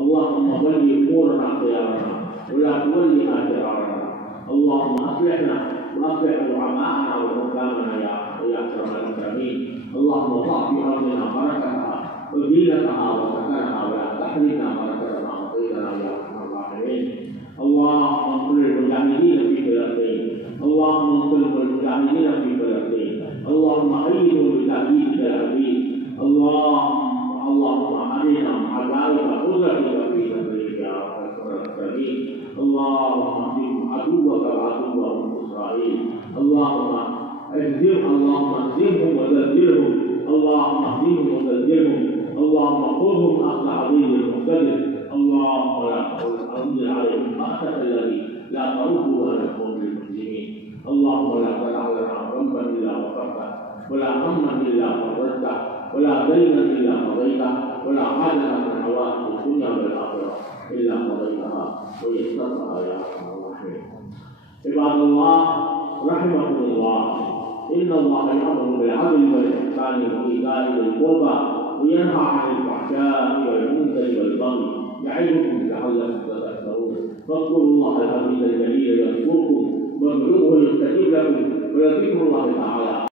اللهم ولي امورنا خيارنا ولا تولي شرارنا. اللهم اصلحنا واصلح زعماءنا وحكامنا يا اكرم الاكرمين. اللهم ضع في ارضنا بركتها وزينتها وسكنها ولا تحرمنا بركتها وزينتها يا ارحم الراحمين. اللهم انصر المجاهدين في فلسطين. اللهم انصر المجاهدين في فلسطين. اللهم ايدهم بتأييدك العزيز. اللهم علينا عذابك قدرتك في سبيلك يا اكرم الاكرمين. اللهم اهزم عدوك وعدوهم اسرائيل. اللهم اهزمهم وزلزلهم. اللهم اهزمهم وزلزلهم. اللهم خذهم اخذ عظيم مقتدر. اللهم لا انزل عليهم بأسك الذي لا ترده عن القوم المسلمين. اللهم لا تدع لنا ذنبا الا غفرته ولا هما الا فرجته ولا دينا الا قضيته ولا حاجه من حوائج الدنيا والاخره الا قضيتها ويسرتها يا ارحم الراحمين. عباد الله رحمكم الله، ان الله يامر بالعدل والاحسان وايتاء ذي القربى وينهى عن الفحشاء والمنكر والبغي يعظكم لعلكم تذكرون. فاذكروا الله العظيم الجليل يذكركم وادعوه يستجب لكم ولذكر الله تعالى